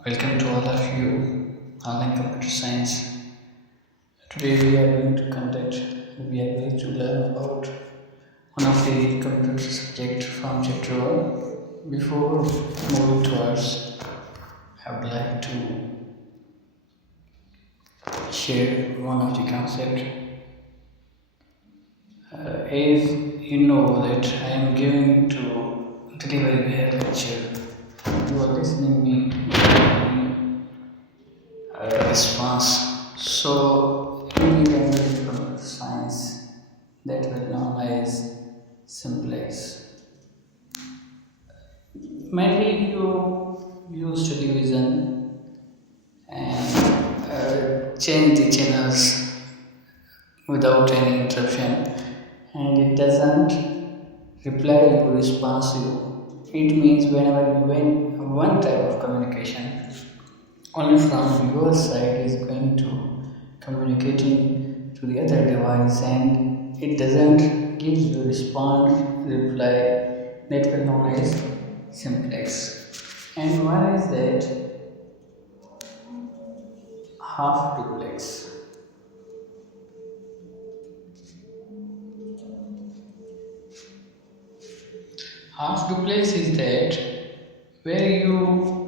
Welcome to all of you, online computer science. Today we are going to learn about one of the computer subject from chapter 1. Before moving towards, I would like to share one of the concept. As you know that I am going to deliver a lecture. You are listening me response. So, in the language of computer science, that will known as simplex. Mainly, you use television and change the channels without any interruption, and it doesn't reply you responsive. It means whenever you win one type of communication, only from your side is going to communicating to the other device, and it doesn't give you response reply, that will known as simplex. And one is that half duplex. Half duplex is that where you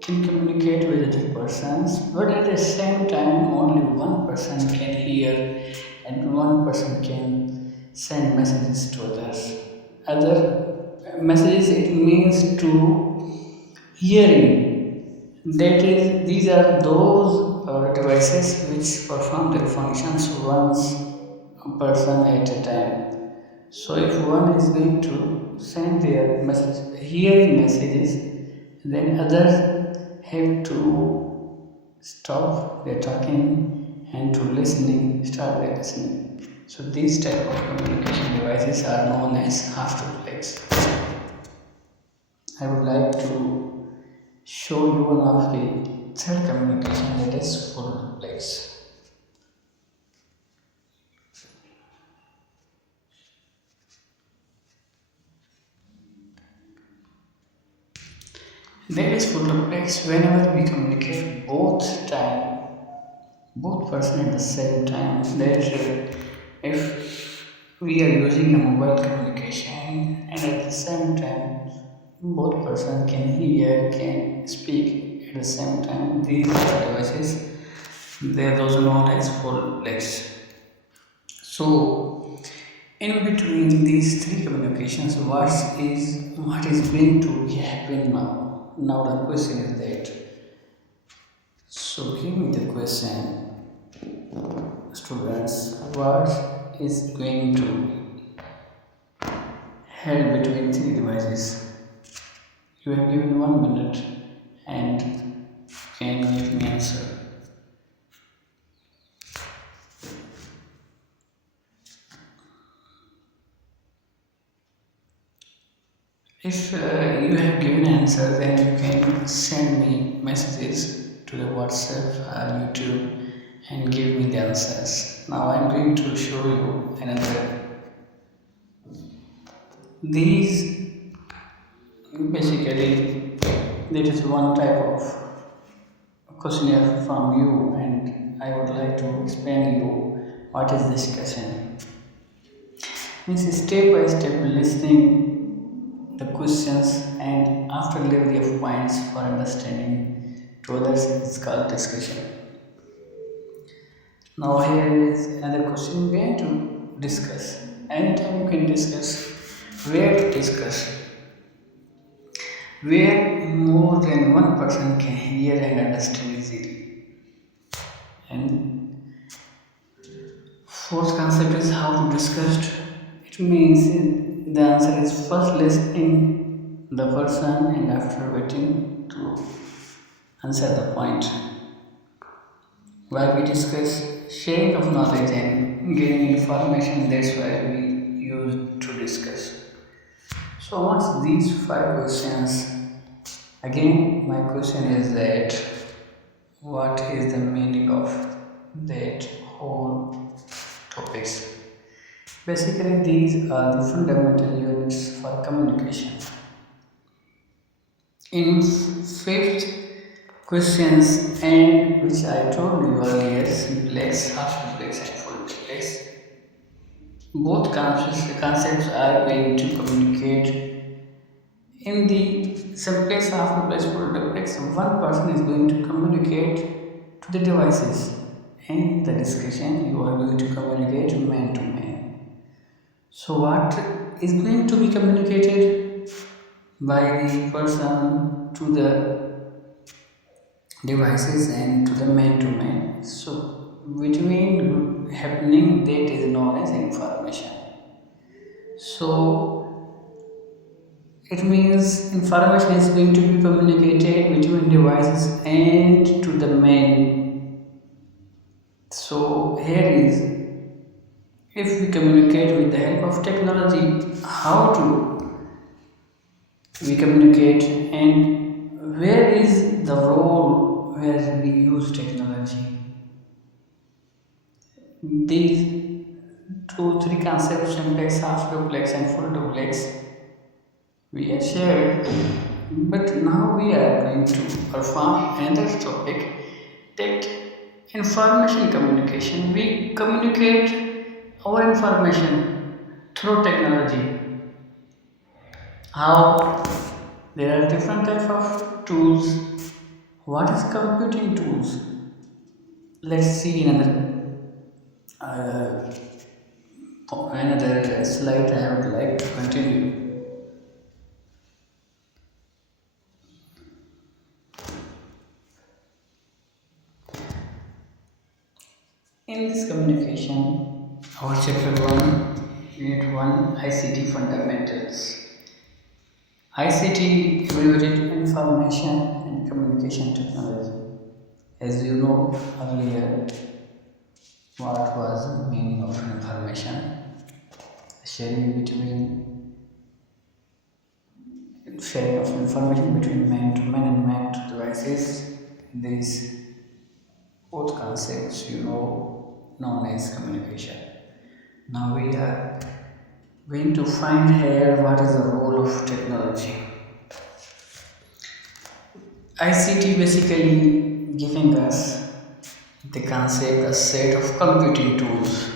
can communicate with other persons, but at the same time, only one person can hear and one person can send messages to others. Other messages, it means to hearing. That is, these are those devices which perform their functions once a person at a time. So if one is going to send their message, hearing messages, then others have to stop their talking and to listening, start their listening. So these type of communication devices are known as half duplex. I would like to show you one of the third communication, that is full duplex. That is full duplex whenever we communicate both person at the same time. That if we are using a mobile communication and at the same time both person can hear, can speak at the same time, these are devices. They are those known as full duplex. So in between these three communications, what is going to happen now? Now the question is that. So give me the question, students. What is going to held between three devices? You have given 1 minute and can give me answer. If you have given answer, then you can send me messages to the WhatsApp or YouTube and give me the answers. Now I am going to show you another. These basically, that is one type of questionnaire from you, and I would like to explain you what is this question. Means step by step listening the questions, and after delivery of points for understanding to others is called discussion. Now here is another question where to discuss. Anytime you can discuss, where to discuss, where more than one person can hear and understand easily. And fourth concept is how to discuss. It means the answer is first listening the person and after waiting to answer the point. Why we discuss sharing of knowledge and gaining information, that's why we use to discuss. So once these five questions, again my question is that what is the meaning of that whole topics? Basically, these are the fundamental units for communication. In fifth questions, and which I told you earlier, simplex, half duplex, and full duplex. Both concepts are going to communicate in the simplex, half duplex, full duplex. One person is going to communicate to the devices. In the discussion, you are going to communicate man to man. So, what is going to be communicated by the person to the devices and to the man to man? So, between happening that is known as information. So, it means information is going to be communicated between devices and to the man. So, here is, if we communicate with the help of technology, how to we communicate, and where is the role where we use technology. These three concepts, simplex, half duplex, and full duplex, we have shared, but now we are going to perform another topic, that information communication. We communicate our information through technology. How? There are different types of tools. What is computing tools? Let's see uh, another slide. I would like to continue. In this communication, our chapter 1, unit 1, ICT fundamentals. ICT, abbreviated information and communication technology. As you know earlier, what was the meaning of information? Sharing of information between man to man and man to devices. These both concepts known as communication. Now we are going to find here what is the role of technology. ICT basically giving us the concept, a set of computing tools.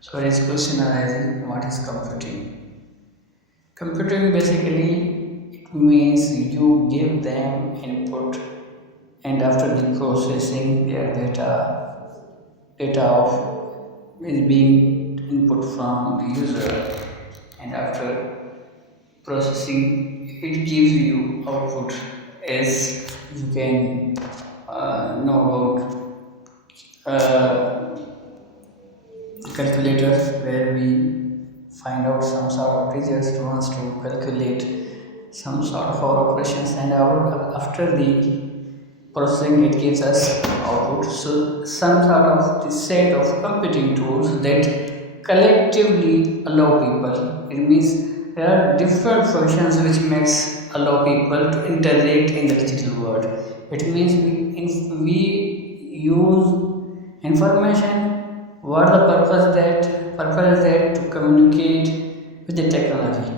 So this question arising, what is computing? Computing basically, it means you give them input, and after the processing their data of is being input from the user, and after processing it gives you output. As you can know about calculator, where we find out some sort of results, wants to calculate some sort of our operations, and after the processing it gives us output. So some sort of the set of computing tools that collectively allow people. It means there are different functions which makes allow people to interact in the digital world. It means we use information. What the purpose that to communicate with the technology.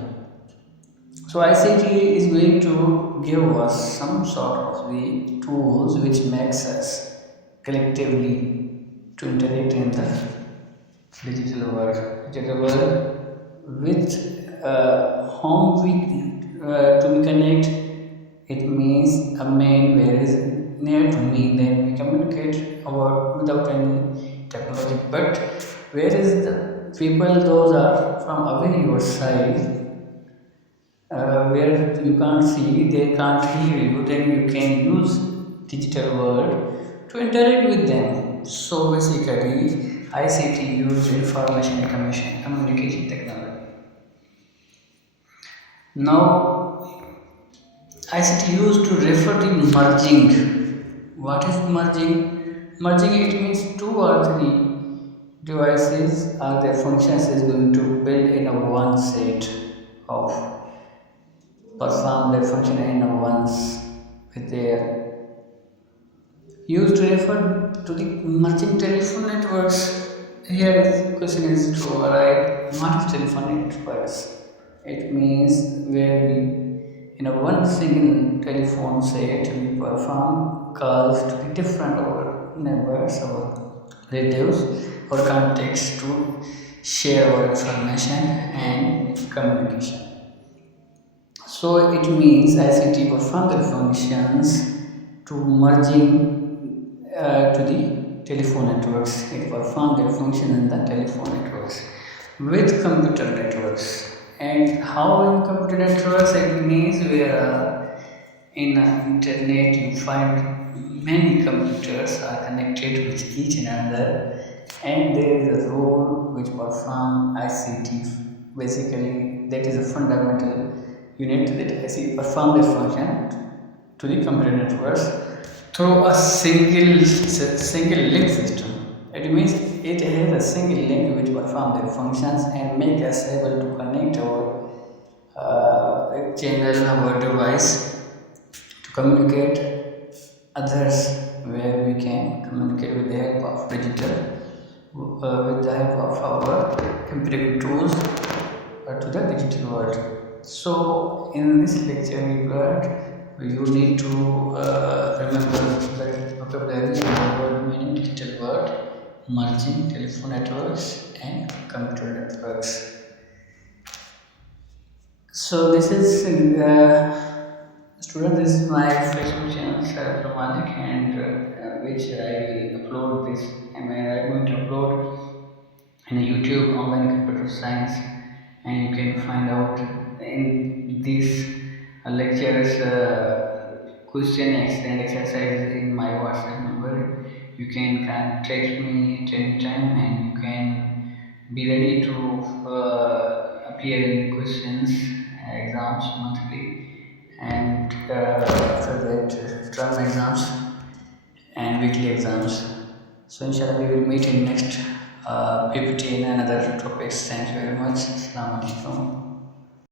So ICT is going to give us some sort of the tools which makes us collectively to interact in the digital world with whom we to be connect. It means a man where is near to me, then we communicate without any technology. But where is the people, those are from away your side, where you can't see, they can't hear you, then you can use digital world to interact with them. So basically, ICT use information communication technology. Now, ICT used to refer to merging. What is merging? Merging, it means two or three devices or their functions is going to build in a one set of perform their function in a once with their used to refer to the merging telephone networks. Here the question is to arrive, what is telephone networks? It means where we In a one single telephone set, we perform calls to the different our neighbors, our relatives, or contacts to share our information and communication. So it means ICT perform the functions to merging to the telephone networks. It perform their function in the telephone networks with computer networks. And how in computer networks? It means where in internet you find many computers are connected with each another, and there is a role which perform ICT. Basically, that is a fundamental unit that ICT perform this function to the computer networks through a single link system. It means it has a single link which perform their functions and make us able to connect our channel, our device to communicate others, where we can communicate with the help of digital, with the help of our computer tools to the digital world. So in this lecture we learned you need to remember the vocabulary and the word meaning digital world, merging telephone networks and computer networks. So this is student. This is my Facebook channel, Sir Malik, and which I will upload this. I'm going to upload in YouTube online computer science, and you can find out in these lectures question and exercises in my WhatsApp number. You can contact me at any time, and you can be ready to appear in questions, exams monthly, and after that term exams and weekly exams. So inshallah we will meet in next PPT in another topics. Thank you very much. Assalamu alaikum.